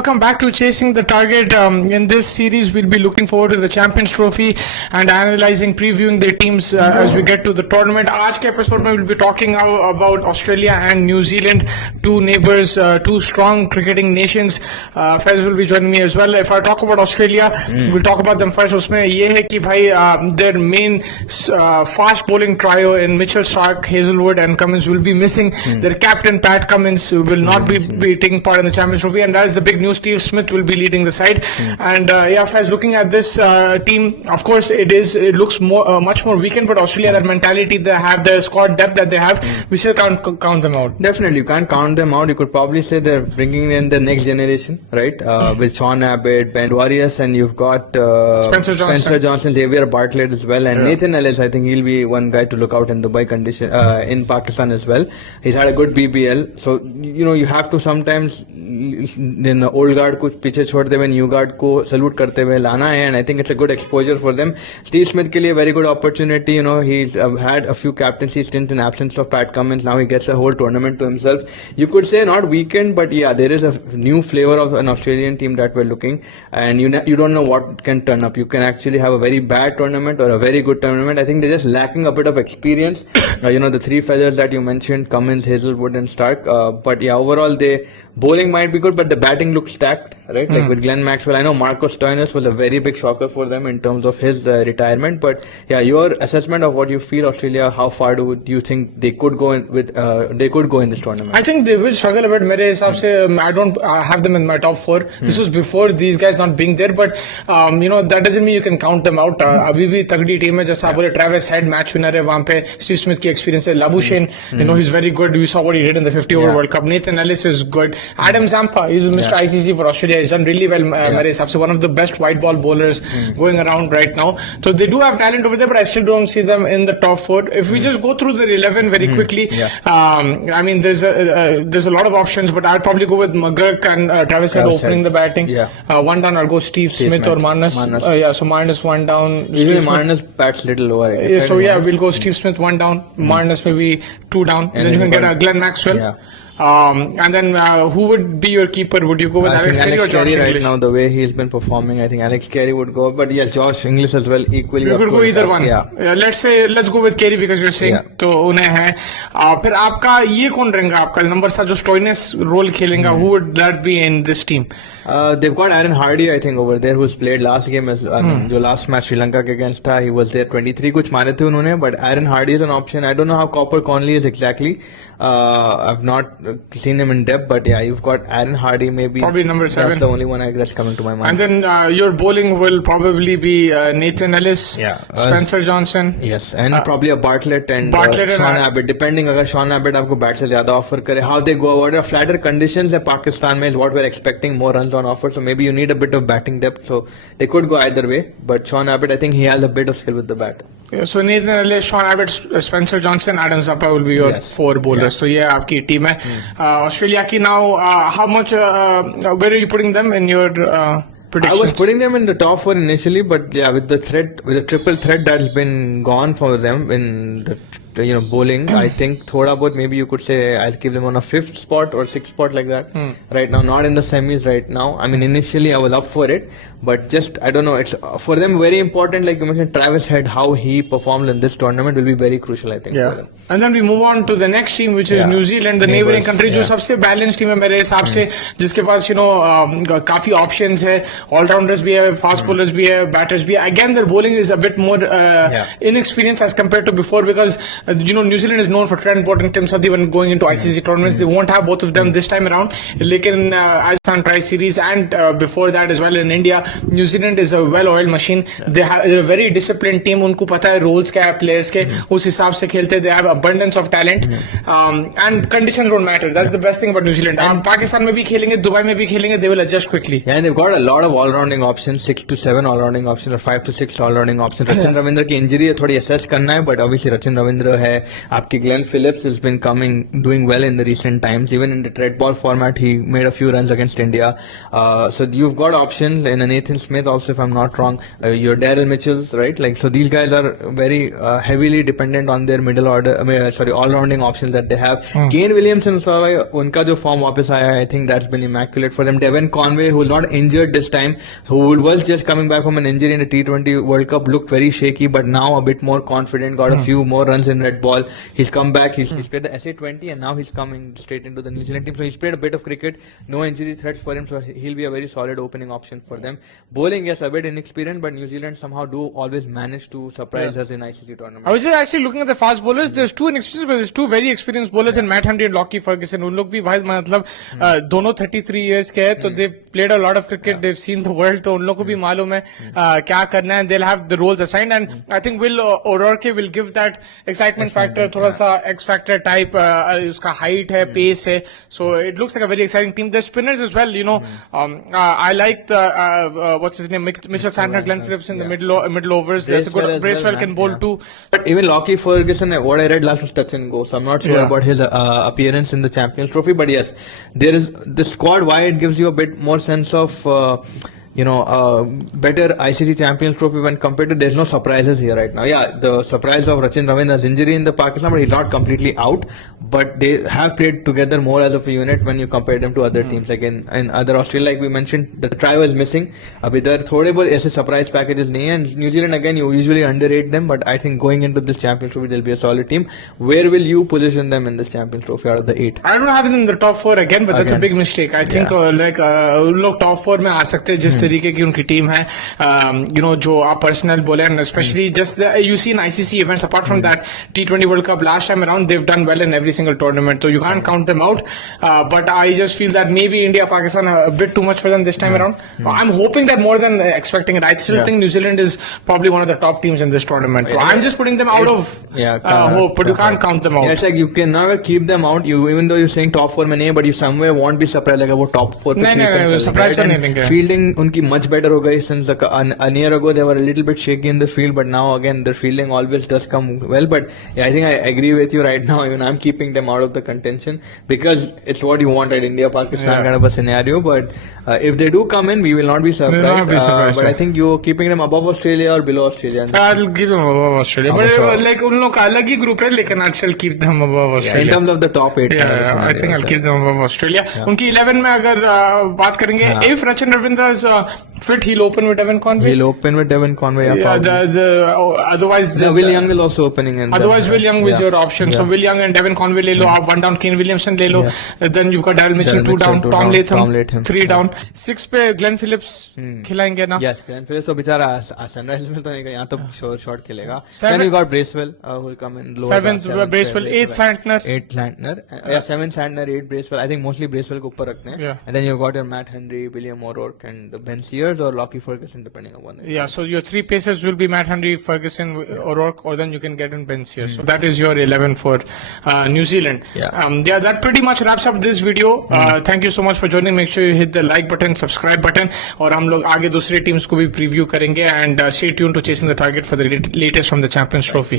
Welcome back to Chasing the Target. In this series, we'll be looking forward to the Champions Trophy and analyzing, previewing their teams as we get to the tournament. आज के episode में we'll be talking about Australia and New Zealand, two neighbors, two strong cricketing nations. Faiz will be joining me as well. If I talk about Australia, we'll talk about them first. उसमें ये है कि भाई their main fast bowling trio in Mitchell Starc, Hazelwood, and Cummins will be missing. Their captain Pat Cummins will not be taking part in the Champions Trophy, and that is the big news. Steve Smith will be leading the side, and Faiz, looking at this team, of course it looks much more weakened, but Australia, that mentality they have, their squad depth that they have, we still can't count them out. Definitely, you can't count them out. You could probably say they're bringing in the next generation, right? With Sean Abbott, Ben Warriors, and you've got Spencer Johnson, Xavier Bartlett as well, and Nathan Ellis. I think he'll be one guy to look out in Dubai condition in Pakistan as well. He's had a good BBL, so you have to sometimes old guard को पीछे छोड़ते हुए new guard को salute करते हुए लाना है, and I think it's a good exposure for them. Steve Smith के लिए very good opportunity. He had a few captaincy stints in absence of Pat Cummins. Now he gets a whole tournament to himself. You could say not weakened, but there is a new flavour of an Australian team that we are looking, and you don't know what can turn up. You can actually have a very bad tournament or a very good tournament. I think they're just lacking a bit of experience. The three feathers that you mentioned, Cummins, Hazelwood, and Starc. But overall, bowling might be good, but the batting looks stacked, right? Like with Glenn Maxwell. I know Marcus Stoinis was a very big shocker for them in terms of his retirement. But your assessment of what you feel Australia, how far do you think they could go in with? They could go in this tournament. I think they will struggle a bit. मेरे हिसाब से I don't have them in my top 4. This was before these guys not being there, but that doesn't mean you can count them out. अभी भी तगड़ी team है. जैसा आप बोले, Travis Head मैच विनर है वहाँ पे. Steve Smith की एक्सपीरियंस है. Labuschagne, he's very good. We saw what he did in the 50 over World Cup. Nathan Ellis is good. Adam Zampa, he's Mr. ICC for Australia. He's done really well. मेरे हिसाब से one of the best white ball bowlers going around right now. So they do have talent over there, but I still don't see them in the top 4. If we just go through the 11 very quickly, I mean there's a lot of options, but I'd probably go with McGurk and Travis Head opening the batting. One down, I'll go Steve Smith or Marnus. So Marnus one down. Usually Marnus bats little lower. So we'll go Steve Smith one down, Marnus maybe 2 down, and then you can get a Glenn Maxwell. And then who would be your keeper? Would you go with Alex Carey or Josh Inglis? Right now, the way he's been performing, I think Alex Carey would go. But yes, Josh Inglis as well, equally. You could go either one. Let's go with Carey because you're saying तो उन्हें है. फिर आपका ये कौन रहेगा आपका number 7 जो स्टोइनिस रोल खेलेगा? Who would that be in this team? They've got Aaron Hardy, I think, over there, who's played last game as जो last match Sri Lanka के against था. He was there 23 कुछ मारे थे उन्होंने, but Aaron Hardy is an option. I don't know how Copper Conley is exactly. I've not seen him in depth, but you've got Aaron Hardy, maybe probably number 7. That's the only one that's coming to my mind. And then your bowling will probably be Nathan Ellis, Spencer Johnson, and probably a Bartlett and Sean Abbott, depending अगर Sean Abbott आपको bat से ज़्यादा offer करे. How they go about it, flatter conditions है Pakistan में is what we're expecting, more runs on offer, so maybe you need a bit of batting depth, so they could go either way. But Sean Abbott, I think he has a bit of skill with the bat. So Nathan Ellis, Sean Abbott, Spencer Johnson, Adam Zampa will be your 4 bowlers. So ये आपकी team है. Australia की now, how much? Where are you putting them in your predictions? I was putting them in the top 4 initially, but with the triple threat that's been gone for them in the bowling, I think thoda bahut maybe you could say I'll keep them on a 5th spot or 6th spot like that. Right now, not in the semis right now. I mean, initially I was up for it, but just I don't know. It's for them very important. Like you mentioned, Travis Head, how he performed in this tournament will be very crucial, I think. For them. And then we move on to the next team, which is New Zealand, the neighboring country, जो सबसे balanced team है मेरे हिसाब से, जिसके पास काफी options है, all-rounders भी है, fast bowlers भी है, batters भी है. Again, their bowling is a bit more inexperienced as compared to before, because New Zealand is known for Trent Boult and Tim Southee when going into ICC tournaments. They won't have both of them this time around. लेकिन Rajasthan Tri-Series and before that as well in India, New Zealand is a well-oiled machine. They're a very disciplined team. उनको पता है roles क्या है players के, उस हिसाब से खेलते. They have abundance of talent, and conditions don't matter. That's the best thing about New Zealand. आप पाकिस्तान में भी खेलेंगे, दुबई में भी खेलेंगे, they will adjust quickly. And they've got a lot of all-rounding options, 6 to 7 all-rounding options or 5 to 6 all-rounding options. Rachin Ravindra की injury है, थोड़ी assess करना है, but obviously Rachin Ravindra Buhmaro hai, aapki Glenn Phillips has been doing well in the recent times. Even in the red ball format, he made a few runs against India. So you've got option in a Nathan Smith also, if I'm not wrong. Your Daryl Mitchells, right? Like, so these guys are very heavily dependent on their middle order, all-rounding options that they have. Kane Williamson, unka jo form वापस आया, I think that's been immaculate for them. Devon Conway, who's not injured this time, who was just coming back from an injury in the T20 World Cup, looked very shaky, but now a bit more confident, got a few more runs in red ball. He's come back, he's played the SA20 and now he's coming straight into the New Zealand team. So he's played a bit of cricket, no injury threats for him, so he'll be a very solid opening option for them. Bowling, yes, a bit inexperienced, but New Zealand somehow do always manage to surprise us in ICC tournament. I was just actually looking at the fast bowlers. There's two inexperienced, but there's two very experienced bowlers in Matt Henry and Lockie Ferguson. उन लोग भी भाई मतलब दोनों 33 years के हैं, तो they've played a lot of cricket, they've seen the world, तो उन लोगों को भी मालूम है क्या करना है. They'll have the roles assigned, and I think Will O'Rourke will give that excitement factor, थोड़ा सा X factor type. उसका height है, pace है, so it looks like a very exciting team. The spinners as well, you know. I liked what's his name, Mitchell Santner, Glenn Phillips in the middle overs. There's a good Bracewell can bowl too. But even Lockie Ferguson, what I read last was touch and go, so I'm not sure about his appearance in the Champions Trophy. But yes, there is the squad. Why it gives you a bit more sense of better ICC Champions Trophy when compared to, there's no surprises here right now. Yeah, the surprise of Rachin Ravindra's injury in the Pakistan, but he's not completely out. But they have played together more as of a unit when you compare them to other teams. Like in other Australia, like we mentioned, the trio is missing. Abhi there thode bahut aise surprise packages nahi hai. And New Zealand, again, you usually underrate them, but I think going into this Champions Trophy, they'll be a solid team. Where will you position them in this Champions Trophy out of the 8? I don't have it in the top 4 again, but that's a big mistake. I think उन लोग top 4 में आ सकते हैं जिस तरीके की उनकी team है. जो आप पर्सनल बोले, and especially just you see in ICC events, apart from that T20 World Cup last time around, they've done well in every single tournament, so you can't count them out. But I just feel that maybe India, Pakistan a bit too much for them this time around. I'm hoping that more than expecting it. I still think New Zealand is probably one of the top teams in this tournament. I'm just putting them out of hope, but you can't count them out. Yeah, it's like you can never keep them out. Even though you're saying top 4 में नहीं, but you somewhere won't be surprised like वो top 4 नहीं, surprise तो नहीं लेंगे. Fielding उनकी much better हो गई since a year ago. They were a little bit shaky in the field, but now again their fielding always does come well. But yeah, I think I agree with you right now. Even I'm keeping them out of the contention because it's what you want at India Pakistan kind of a scenario. But if they do come in, we will not be surprised. But I think you're keeping them above Australia or below Australia. I'll give them above Australia. But like उन लोग का अलग ही group है, लेकिन I'll still keep them above Australia. In terms of the top 8. I think I'll keep them above Australia. उनकी 11 में अगर बात करेंगे, if Rachin Ravindra is fit, he'll open with Devon Conway. He'll open with Devon Conway. Otherwise, Will Young will also opening in. Otherwise, Will Young is your option. So Will Young and Devon Conway ले लो, आप 1 down Kane Williamson ले लो. Then you've got Daryl Mitchell 2 down, Tom Latham 3 down. 6 पे Glenn Phillips खिलाएंगे ना? Yes, Glenn Phillips तो बेचारा Sunrisers में तो नहीं, यहाँ तो short खेलेगा. Then you got Bracewell who'll come in lower. 7th Bracewell, 8th Santner. 8th Santner. 7th Santner, 8th Bracewell. I think mostly Bracewell को ऊपर रखते हैं. And then you got your Matt Henry, William O'Rourke and Ben Sears or Lockie Ferguson depending on one. Yeah, so your 3 pacers will be Matt Henry, Ferguson, O'Rourke, or then you can get in Ben Sears. So that is your 11 for New Zealand. That pretty much wraps up this video. Thank you so much for joining. Make sure you hit the like button, subscribe button, और हम लोग आगे दूसरी teams को भी preview करेंगे. And stay tuned to Chasing the Target for the latest from the Champions Trophy.